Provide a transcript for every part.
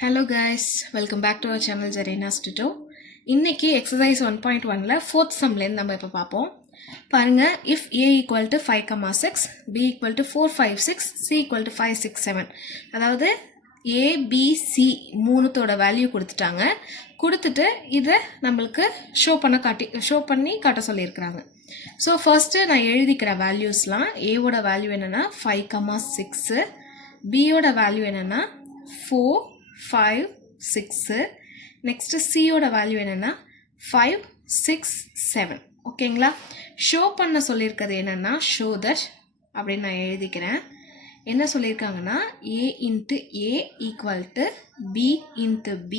Hello guys, welcome back to our channel Zarina's Tuto. இன்னைக்கு exercise 1.1ல 4th sumல நம்ம இப்ப பாப்போம். பாருங்க, if a equal to 5,6, b equal to 4, 5, 6, c equal to 5, 6, 7. அதாவது a, b, c மூணுத்தோட value கொடுத்துட்டாங்க. கொடுத்துட்டு இதை நம்மளுக்கு ஷோ பண்ணி காட்ட சொல்லியிருக்கிறாங்க. ஸோ ஃபர்ஸ்ட்டு நான் எழுதிக்கிற வேல்யூஸ்லாம் ஏவோட வேல்யூ என்னென்னா 5,6, பியோட வேல்யூ என்னென்னா 4, 5, 6. நெக்ஸ்ட் சியோட வேல்யூ என்னன்னா 5, 6, 7. ஓகேங்களா? ஷோ பண்ண சொல்லியிருக்கிறது என்னன்னா ஷோ தட் அப்படின்னு நான் எழுதிக்கிறேன். என்ன சொல்லியிருக்காங்கன்னா a into a equal to b into b,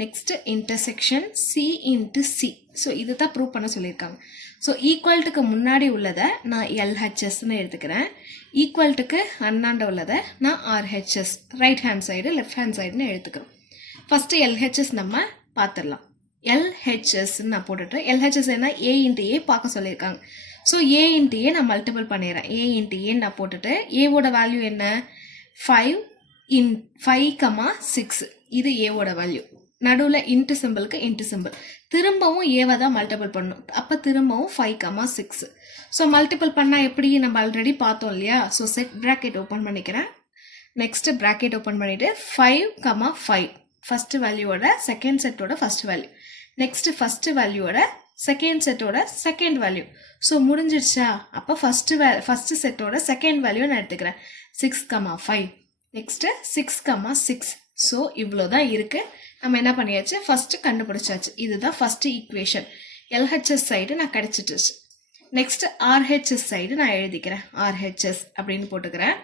next intersection c into c. So இது தான் ப்ரூவ் பண்ண சொல்லியிருக்காங்க. ஸோ ஈக்குவல்ட்டுக்கு முன்னாடி உள்ளதை நான் எல்ஹெச்எஸ்ன்னு எடுத்துக்கிறேன். ஈக்குவல்ட்டுக்கு அண்ணாண்ட உள்ளதை நான் RHS, right hand side left hand சைடுன்னு எடுத்துக்கிறோம். ஃபஸ்ட்டு எல்ஹெச்எஸ் நம்ம பார்த்துடலாம். எல்ஹெச்எஸ்ன்னு நான் போட்டுட்டு, எல்ஹெச்எஸ் என்ன ஏ இன்ட்டு ஏ பார்க்க சொல்லியிருக்காங்க. ஸோ ஏ இன்ட்டு ஏ நான் மல்டிபிள் பண்ணிடுறேன். ஏ இன்ட்டு ஏ நான் போட்டுட்டு ஏவோட வேல்யூ என்ன 5,6. இது ஏவோட வேல்யூ. நடுவில் இன்ட்டு சிம்பிளுக்கு இன்ட்டு சிம்பிள். திரும்பவும் ஏவை தான் மல்டிபிள் பண்ணணும். அப்போ திரும்பவும் 5,6. ஸோ மல்டிபிள் பண்ணால் எப்படி நம்ம ஆல்ரெடி பார்த்தோம் இல்லையா? ஸோ செட் ப்ராக்கெட் ஓப்பன் பண்ணிக்கிறேன். நெக்ஸ்ட்டு ப்ராக்கெட் ஓப்பன் பண்ணிவிட்டு 5,5 ஃபஸ்ட்டு வேல்யூவோட செகண்ட் செட்டோட ஃபஸ்ட் வேல்யூ, நெக்ஸ்ட்டு ஃபஸ்ட்டு வேல்யூவோட செகண்ட் செட்டோட செகண்ட் வேல்யூ. ஸோ முடிஞ்சிடுச்சா? அப்போ ஃபஸ்ட்டு செட்டோட செகண்ட் வேல்யூ நான் எடுத்துக்கிறேன் 6,5. நெக்ஸ்ட்டு 6,6. ஸோ இவ்வளோ தான் இருக்குது. நம்ம என்ன பண்ணியாச்சு? ஃபஸ்ட்டு கண்டுபிடிச்சாச்சு. இதுதான் ஃபஸ்ட்டு ஈக்குவேஷன். எல்ஹெச்எஸ் சைடு நான் கிடச்சிட்டுச்சு. நெக்ஸ்ட் ஆர்ஹெச்எஸ் சைடு நான் எழுதிக்கிறேன். ஆர்ஹெச்எஸ் அப்படின்னு போட்டுக்கிறேன்.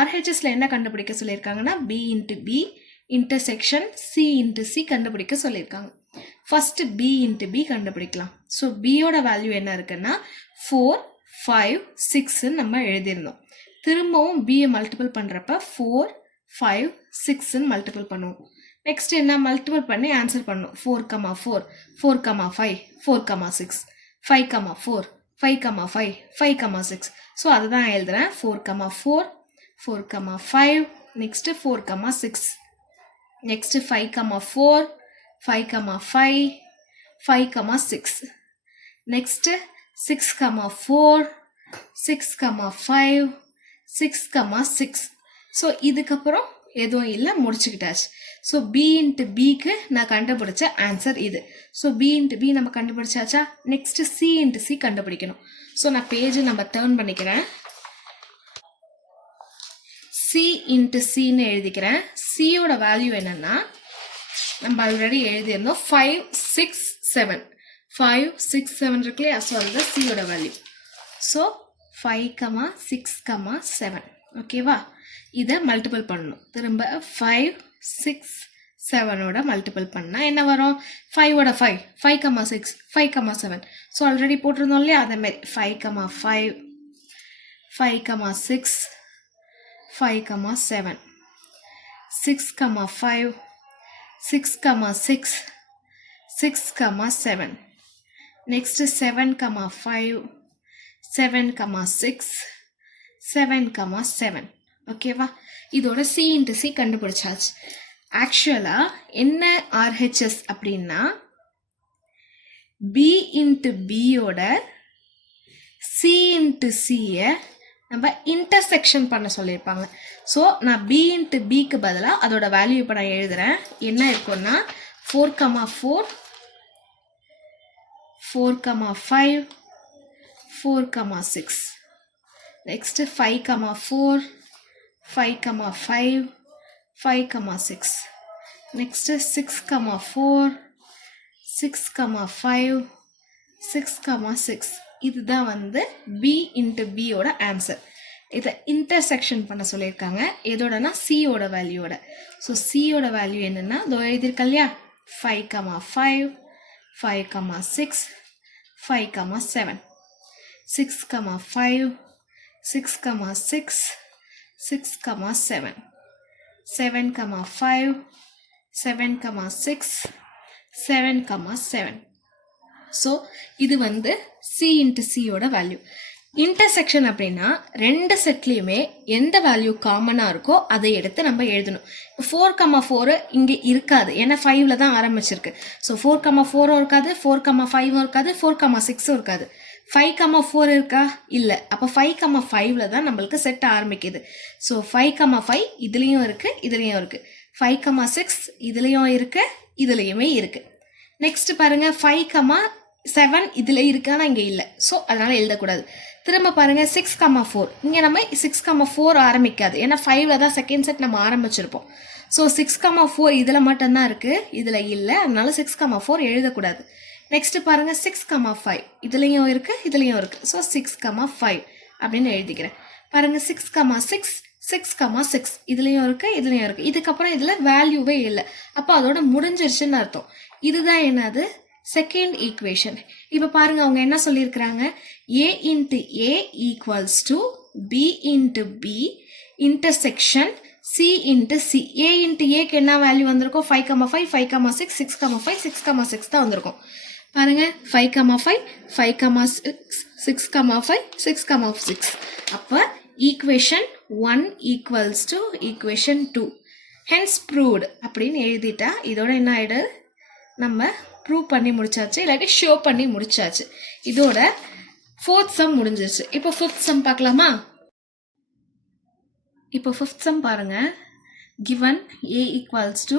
ஆர்ஹெச்எஸ்ல என்ன கண்டுபிடிக்க சொல்லியிருக்காங்கன்னா B into B intersection C into C கண்டுபிடிக்க சொல்லியிருக்காங்க. ஃபர்ஸ்ட் பி இன்ட்டு பி கண்டுபிடிக்கலாம். ஸோ பியோட வேல்யூ என்ன இருக்குன்னா 4, 5, 6 நம்ம எழுதியிருந்தோம். திரும்பவும் பியை மல்டிபிள் பண்ணுறப்ப 4, 5, 6 மல்டிபிள் பண்ணுவோம். நெக்ஸ்ட் என்ன மல்டிபிள் பண்ணி ஆன்சர் பண்ணும். 4,4, 4,5, 4,6, 5,4, 5,5, 5,6. ஸோ அதுதான் எழுதுறேன். 4,4, 4,5, நெக்ஸ்ட் 4,6, நெக்ஸ்ட் 5,4, 5,5, 5,6, நெக்ஸ்ட் 6,4, 6,5, 6,6. ஸோ இதுக்கப்புறம் எதுவும் இல்லை, முடிச்சுக்கிட்டாச்சு. ஸோ பி இன்ட்டு பிக்கு நான் கண்டுபிடிச்ச ஆன்சர் இது. ஸோ பி இன்ட்டு பி நம்ம கண்டுபிடிச்சாச்சா? நெக்ஸ்ட்டு சி இன்ட்டு சி கண்டுபிடிக்கணும். ஸோ நான் பேஜ் நம்ம டர்ன் பண்ணிக்கிறேன். சி இன்ட்டு சின்னு எழுதிக்கிறேன். சியோட வேல்யூ என்னன்னா நம்ம ஆல்ரெடி எழுதியிருந்தோம் 5, 6, 7. 5, 6, 7 இருக்கு இல்லையா? ஸோ அதுதான் சியோட வேல்யூ. ஸோ 5, 6, 7. ஓகேவா? இதை மல்டிபிள் பண்ணணும். திரும்ப 5, 6, 7ஓட மல்டிபிள் பண்ணால் என்ன வரும்? 5ஓட 5, 5,6, 5,7. ஸோ ஆல்ரெடி போட்டிருந்தோம் இல்லையா? அதேமாரி 5,5, 5,6, 5,7, 6,5, 6,6, 6,7. நெக்ஸ்ட் 7,5, 7,6, 7,7. ஓகேவா? இதோட சி இன்ட்டு சி கண்டுபிடிச்சாச்சு. ஆக்சுவலாக என்ன ஆர்ஹெச்எஸ் அப்படின்னா பி இன்ட்டு பியோட சி இன்ட்டு சியை நம்ம இன்டர்செக்ஷன் பண்ண சொல்லியிருப்பாங்க. ஸோ நான் பி இன்ட்டு பிக்கு பதிலாக அதோட வேல்யூ இப்போ நான் எழுதுகிறேன். என்ன இருக்குன்னா 4,4, 4,5, 4,6, நெக்ஸ்ட்டு 5,4, 5,5, 5,6, நெக்ஸ்ட்டு 6,4, 6,5, 6,6. இதுதான் வந்து பி இன்ட்டு பியோட ஆன்சர். இதை இன்டர்செக்ஷன் பண்ண சொல்லியிருக்காங்க. எதோடனா சியோட வேல்யூவோட. ஸோ சியோட வேல்யூ என்னென்னா இதோ எழுதியிருக்கா இல்லையா? 5,5, 5,6, 5,7, 6,5, 6,6, 6,7, 7,5, 7,6, 7,7. ஸோ இது வந்து சி இன்ட்டு சியோட வேல்யூ. இன்டர்செக்ஷன் அப்படின்னா ரெண்டு செட்லேயுமே எந்த வேல்யூ காமனாக இருக்கோ அதை எடுத்து நம்ம எழுதணும். இப்போ 4,4 இங்கே இருக்காது, ஏன்னா 5ல் தான் ஆரம்பிச்சிருக்கு. ஸோ 4,4 இருக்காது, 4,5 இருக்காது, 4,6 இருக்காது. 5,4 இருக்கா? இல்லை. அப்போ 5,5ல் தான் நம்மளுக்கு செட் ஆரம்பிக்குது. ஸோ 5,5 இதுலேயும் இருக்குது, இதுலேயும் இருக்குது. 5,6 இதுலேயும் இருக்குது, இதுலேயுமே இருக்குது. நெக்ஸ்ட் பாருங்கள் 5,7 இதில் இருக்கு, ஆனால் இங்கே இல்லை. ஸோ அதனால் எழுதக்கூடாது. திரும்ப பாருங்கள் 6,4 இங்கே நம்ம 6,4 ஆரம்பிக்காது, ஏன்னா 5ல் தான் செகண்ட் செட் நம்ம ஆரம்பிச்சிருப்போம். ஸோ 6,4 இதில் மட்டும்தான் இருக்குது, இதில் இல்லை. அதனால 6,4 எழுதக்கூடாது. நெக்ஸ்ட் பாருங்கள் 6,5 இதுலேயும் இருக்குது, இதுலேயும் இருக்குது. ஸோ 6,5 அப்படின்னு எழுதிக்கிறேன். பாருங்கள் 6,6 6,6 இதுலேயும் இருக்குது, இதுலேயும் இருக்குது. இதுக்கப்புறம் இதில் வேல்யூவே இல்லை, அப்போ அதோட முடிஞ்சிருச்சுன்னு அர்த்தம். இதுதான் என்னது? Second equation. இப்போ பாருங்க அவங்க என்ன சொல்லியிருக்கிறாங்க, a into a equals to b into b intersection c into c. a into aக்கு என்ன வேல்யூ வந்திருக்கும்? 5,5 5,6 6,5 6,6 தான் வந்திருக்கும். பாருங்க 5,5 5,6 6,5 6,6. அப்போ equation 1 equals to equation 2. hence proved அப்படின்னு எழுதிட்டா இதோட என்ன ஆயிடுது? நம்ம ப்ரூவ் பண்ணி முடிச்சாச்சு, இல்லாட்டி ஷோ பண்ணி முடிச்சாச்சு. இதோட 4th சம் முடிஞ்சிருச்சு. இப்போ 5th சம் பார்க்கலாமா? இப்போ 5th சம் பாருங்க. given a equals to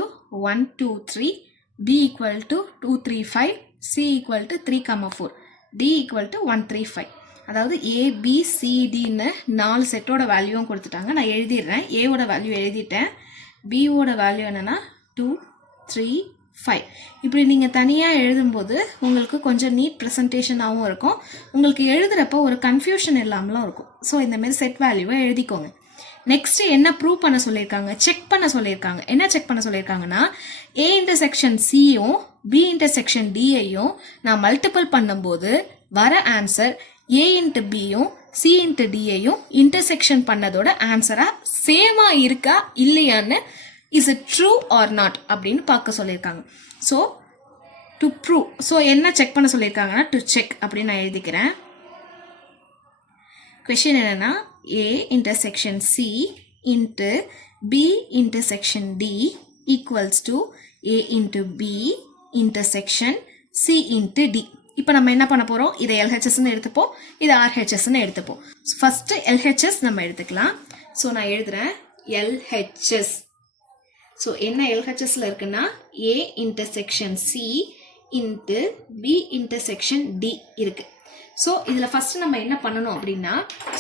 1 2 3, b equal to 2 3 5, c equal to 3,4, d equal to 1 3 5. அதாவது a b c dன்னு 4 செட்டோட வேல்யூவும் கொடுத்துட்டாங்க. நான் எழுதிடுறேன். a ஓட வேல்யூ எழுதிட்டேன். b ஓட வேல்யூ என்னன்னா 2 3 5. இப்படி நீங்கள் தனியாக எழுதும்போது உங்களுக்கு கொஞ்சம் நீட் ப்ரெசன்டேஷனாகவும் இருக்கும். உங்களுக்கு எழுதுகிறப்போ ஒரு கன்ஃபியூஷன் இல்லாமலும் இருக்கும். ஸோ இந்தமாரி செட் வேல்யூவை எழுதிக்கோங்க. நெக்ஸ்ட்டு என்ன ப்ரூவ் பண்ண சொல்லியிருக்காங்க? செக் பண்ண சொல்லியிருக்காங்க. என்ன செக் பண்ண சொல்லியிருக்காங்கன்னா, a இன்டர்செக்ஷன் சியும் b இன்டர்செக்ஷன் டியையும் நான் மல்டிபிள் பண்ணும்போது வர ஆன்சர் a இன்ட்டு பியும் c இன்ட்டு டியையும் இன்டர்செக்ஷன் பண்ணதோட ஆன்சராக சேமாக இருக்கா இல்லையான்னு is it true or not அப்படின்னு பார்க்க சொல்லியிருக்காங்க. ஸோ டு ப்ரூவ், ஸோ என்ன செக் பண்ண சொல்லியிருக்காங்கன்னா டு செக் அப்படின்னு நான் எழுதிக்கிறேன். கொஷின் என்னன்னா a intersection c into b intersection d equals to a into b intersection c into d. இப்போ நம்ம என்ன பண்ண போகிறோம்? இதை LHSன்னு எடுத்துப்போம், இதை RHSன்னு எடுத்துப்போம். ஃபஸ்ட்டு LHS நம்ம எடுத்துக்கலாம். ஸோ நான் எழுதுகிறேன் LHS. ஸோ என்ன LHSல இருக்குன்னா a intersection c into b intersection d இருக்கு. ஸோ இதில் ஃபஸ்ட்டு நம்ம என்ன பண்ணணும் அப்படின்னா,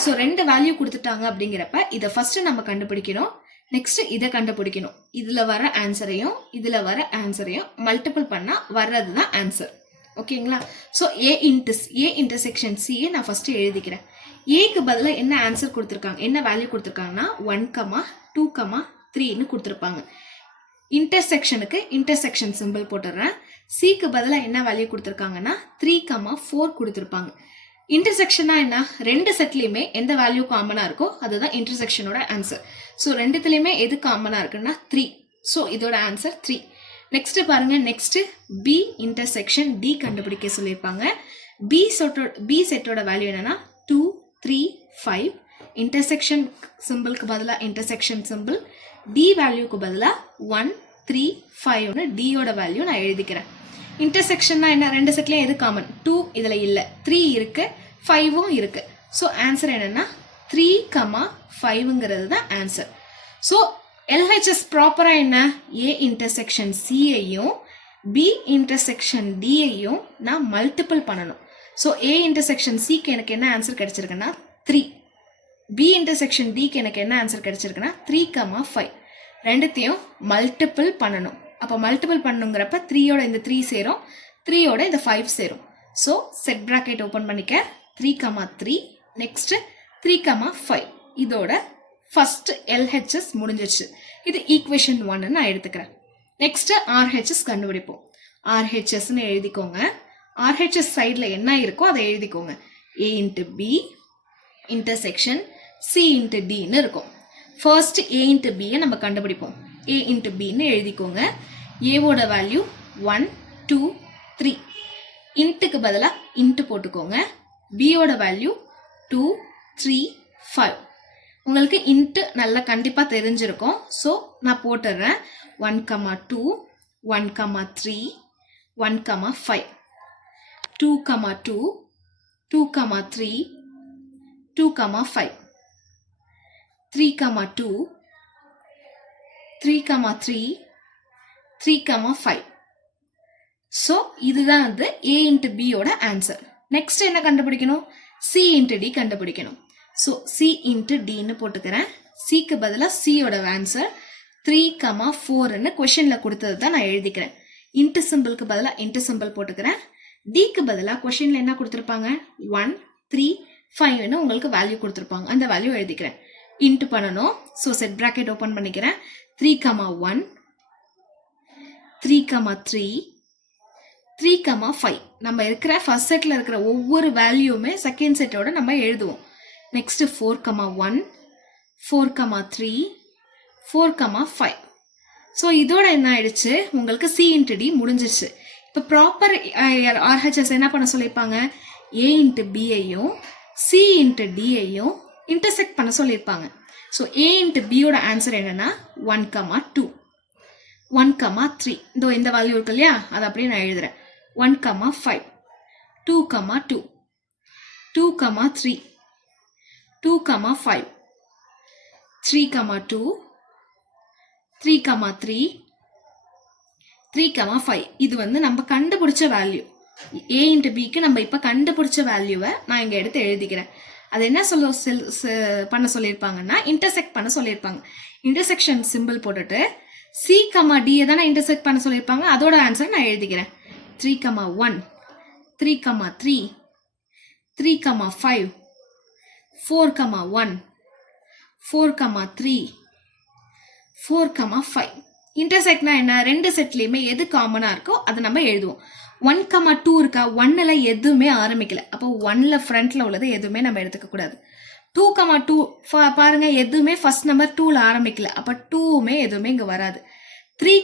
ஸோ 2 வேல்யூ கொடுத்துட்டாங்க அப்படிங்கிறப்ப இதை ஃபஸ்ட்டு நம்ம கண்டுபிடிக்கணும். நெக்ஸ்ட்டு இதை கண்டுபிடிக்கணும். இதில் வர ஆன்சரையும் இதில் வர ஆன்சரையும் மல்டிபிள் பண்ணால் வர்றது தான் ஆன்சர். ஓகேங்களா? ஸோ a இன்டர்செக்ஷன் c நான் ஃபஸ்ட்டு எழுதிக்கிறேன். ஏக்கு பதிலாக என்ன ஆன்சர் கொடுத்துருக்காங்க, என்ன வேல்யூ கொடுத்துருக்காங்கன்னா 1, 2, 3ன்னு கொடுத்துருப்பாங்க. இன்டர்செக்ஷனுக்கு இன்டர்செக்ஷன் சிம்பிள் போட்டுடுறேன். சிக்கு பதிலாக என்ன வேல்யூ கொடுத்துருக்காங்கன்னா 3, 4 கொடுத்துருப்பாங்க. இன்டர்செக்ஷனா என்ன? 2 செட்லேயுமே எந்த வேல்யூ காமனாக இருக்கோ அதுதான் இன்டர்செக்ஷனோட ஆன்சர். ஸோ 2த்துலேயுமே எது காமனாக இருக்குன்னா 3. ஸோ இதோட ஆன்சர் 3. நெக்ஸ்ட் பாருங்க, நெக்ஸ்ட் பி இன்டர்செக்ஷன் டி கண்டுபிடிக்க சொல்லியிருப்பாங்க. பி செட்டோட வேல்யூ என்னன்னா 2 3 5. இன்டர்செக்ஷன் சிம்பிளுக்கு பதிலாக இன்டர்செக்ஷன் சிம்பிள், டி வேல்யூக்கு பதிலாக 1 3 5ன்னு டியோட வேல்யூ நான் எழுதிக்கிறேன். இன்டர்செக்ஷன்னா என்ன? 2 செட்லேயும் எது காமன்? 2 இதில் இல்லை, 3 இருக்கு, 5ம் இருக்கு. ஸோ ஆன்சர் என்னன்னா 3, 5ங்கிறது தான் ஆன்சர். ஸோ LHS ப்ராப்பராக என்ன? a இன்டர்செக்ஷன் சியையும் b இன்டர்செக்ஷன் டியையும் நான் மல்டிபிள் பண்ணணும். ஸோ a இன்டர்செக்ஷன் சிக்கு எனக்கு என்ன ஆன்சர் கிடைச்சிருக்குன்னா 3. b இன்டர்செக்ஷன் டிக்கு எனக்கு என்ன ஆன்சர் கிடைச்சிருக்குன்னா 3, 5. ரெண்டுத்தையும் மல்டிபிள் பண்ணணும். அப்போ மல்டிபிள் பண்ணுங்கிறப்ப 3யோட இந்த 3 சேரும், 3யோட இந்த 5 சேரும். ஸோ செட் ப்ராக்கெட் ஓப்பன் பண்ணிக்க 3, 3. நெக்ஸ்ட் 3, 5. இதோட ஃபர்ஸ்ட் LHS முடிஞ்சிருச்சு. இது ஈக்குவேஷன் 1 நான் எடுத்துக்கிறேன். நெக்ஸ்ட் RHS கண்டுபிடிப்போம். RHSன்னு எழுதிக்கோங்க. RHS சைடில் என்ன இருக்கோ அதை எழுதிக்கோங்க. a into b intersection c into டின்னு இருக்கும். ஃபர்ஸ்ட் a இன்ட்டு பியை நம்ம கண்டுபிடிப்போம். a இன்ட்டு பின்னு எழுதிக்கோங்க. ஏவோட வேல்யூ 1 2 3. இன்ட்டுக்கு பதிலாக இன்ட்டு போட்டுக்கோங்க. பியோட வேல்யூ 2 3 5. உங்களுக்கு இன்ட்டு நல்லா கண்டிப்பாக தெரிஞ்சிருக்கும். ஸோ நான் போட்டுடுறேன் 1, 2 1, 3 1, 5 2, 2 2, 3 2, 5 3, 2 3, 3 3, 5. ஸோ இதுதான் வந்து A into B ஓட ஆன்சர். நெக்ஸ்ட் என்ன கண்டுபிடிக்கணும்? C into D கண்டுபிடிக்கணும். ஸோ C into Dன்னு போட்டுக்கிறேன். Cக்கு பதிலாக Cயோட ஆன்சர் 3, 4ன்னு கொஷனில் கொடுத்தது தான் நான் எழுதிக்கிறேன். இன்ட்டு சிம்பிளுக்கு பதிலாக இன்ட்டு சிம்பிள் போட்டுக்கிறேன். Dக்கு பதிலாக கொஷனில் என்ன கொடுத்துருப்பாங்க? 1, 3, 5ன்னு உங்களுக்கு வேல்யூ கொடுத்துருப்பாங்க. அந்த வேல்யூ எழுதிக்கிறேன். இன்ட்டு பண்ணணும். ஸோ செட் ப்ராக்கெட் ஓப்பன் பண்ணிக்கிறேன். 3, 1 3, 3 3, 5 நம்ம இருக்கிற ஃபர்ஸ்ட் செட்டில் இருக்கிற ஒவ்வொரு வேல்யூமே செகண்ட் செட்டோட நம்ம எழுதுவோம். நெக்ஸ்ட் 4, 1 4, 3 4, 5. ஸோ இதோட என்ன ஆயிடுச்சு? உங்களுக்கு C into D முடிஞ்சிருச்சு. இப்போ ப்ராப்பர் RHS என்ன பண்ண சொல்லியிருப்பாங்க? A into Bஐயும் C into Dஐயும் இன்டர்செக்ட் பண்ண சொல்லியிருப்பாங்க. ஸோ A into Bயோட ஆன்சர் என்னன்னா 1, 2 1, 3. இந்த வேல்யூ இருக்கு இல்லையா? அதை அப்படியே நான் எழுதுறேன். 1, 5 2, 2 2, 3 2, 5 3, 2 3, 3 3, 5. இது வந்து நம்ம கண்டுபிடிச்ச வேல்யூ. A into Bக்கு நம்ம இப்போ கண்டுபிடிச்ச வேல்யூவை நான் இங்கே எடுத்து எழுதிக்கிறேன். அது என்ன பண்ண சொல்லியிருப்பாங்கன்னா இன்டர்செக்ட் பண்ண சொல்லியிருப்பாங்க. இன்டர்செக்ஷன் சிம்பிள் போட்டுட்டு C, D தானே இன்டர்செக்ட் பண்ண சொல்லியிருப்பாங்க. அதோட ஆன்சர் நான் எழுதிக்கிறேன். 3, 1 3, 3 3, 5 4, 1 4, 3 4, 5. இன்டர்செக்ட்னா என்ன? ரெண்டு செட்லையுமே எது காமனாக இருக்கோ அதை நம்ம எழுதுவோம். 1, 2 இருக்கா? 1ல் எதுவுமே ஆரம்பிக்கல. அப்போ 1ல் ஃப்ரண்ட்ல உள்ளது எதுவுமே நம்ம எடுத்துக்க கூடாது. 2, 2 பாருங்க, எதுவுமே ஃபர்ஸ்ட் நம்பர் 2ல ஆரம்பிக்கல. அப்போ 2மே எதுவுமே இங்கே வராது. 3,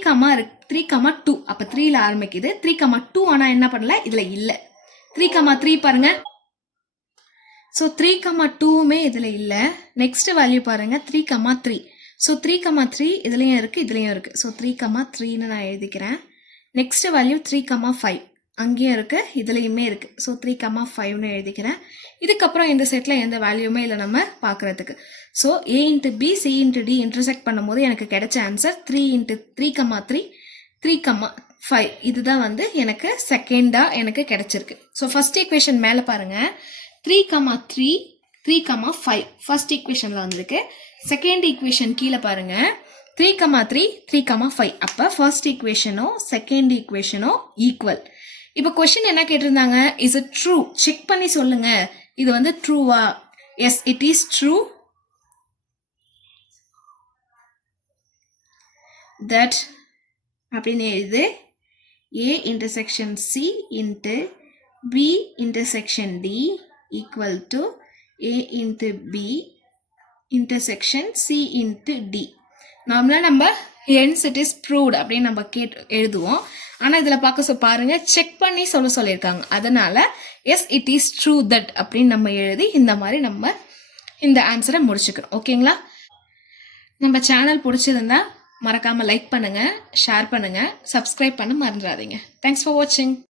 2 அப்போ 3ல ஆரம்பிக்குது. 3, 2 ஆனால் என்ன பண்ணல? இதில் இல்லை. 3, 3 பாருங்க. ஸோ 3, 2மே இதில் இல்லை. நெக்ஸ்ட் வேல்யூ பாருங்க 3, 3. ஸோ 3, 3 இதுலேயும் இருக்குது, இதுலேயும் இருக்குது. ஸோ 3, 3ன்னு நான் எழுதிக்கிறேன். நெக்ஸ்ட் வேல்யூ 3, 5 அங்கேயும் இருக்குது, இதுலேயுமே இருக்குது. ஸோ 3, 5ன்னு எழுதிக்கிறேன். இதுக்கப்புறம் இந்த செட்டில் எந்த வேல்யூமே இல்லை நம்ம பார்க்குறதுக்கு. So A into B, C into D intersect பண்ணும்போது எனக்கு கிடைச்ச ஆன்சர் 3 into 3, 3 3, 5. இதுதான் வந்து எனக்கு செகண்டாக எனக்கு கிடைச்சிருக்கு. ஸோ ஃபர்ஸ்ட் ஈக்குவேஷன் மேலே பாருங்கள் 3, 3 3, 5 ஃபர்ஸ்ட் ஈக்குவேஷனில் வந்திருக்கு. செகண்ட் ஈக்குவேஷன் கீழே பாருங்க 3, 3 3, 5. அப்போ ஃபர்ஸ்ட் ஈக்குவேஷனோ செகண்ட் ஈக்குவேஷனோ ஈக்குவல். இப்போ கொஸ்டின் என்ன கேட்டிருந்தாங்க? Is it true? செக் பண்ணி சொல்லுங்க, இது வந்து ட்ரூவா? Yes, it is true that அப்படின்னு எழுது A intersection C into B intersection D equal to A into B intersection C into D. நார்மலாக நம்ம hence it is proved அப்படின்னு நம்ம எழுதுவோம். ஆனால் இதில் பார்க்க பாருங்க செக் பண்ணி சொல்லியிருக்காங்க. அதனால S it is true that அப்படின்னு நம்ம எழுதி இந்த மாதிரி நம்ம இந்த ஆன்சரை முடிச்சுக்கிறோம். ஓகேங்களா? நம்ம சேனல் பிடிச்சிருந்தா மறக்காமல் லைக் பண்ணுங்கள், ஷேர் பண்ணுங்கள், சப்ஸ்கிரைப் பண்ண மறந்துடாதீங்க. தேங்க்ஸ் ஃபார் வாட்சிங்.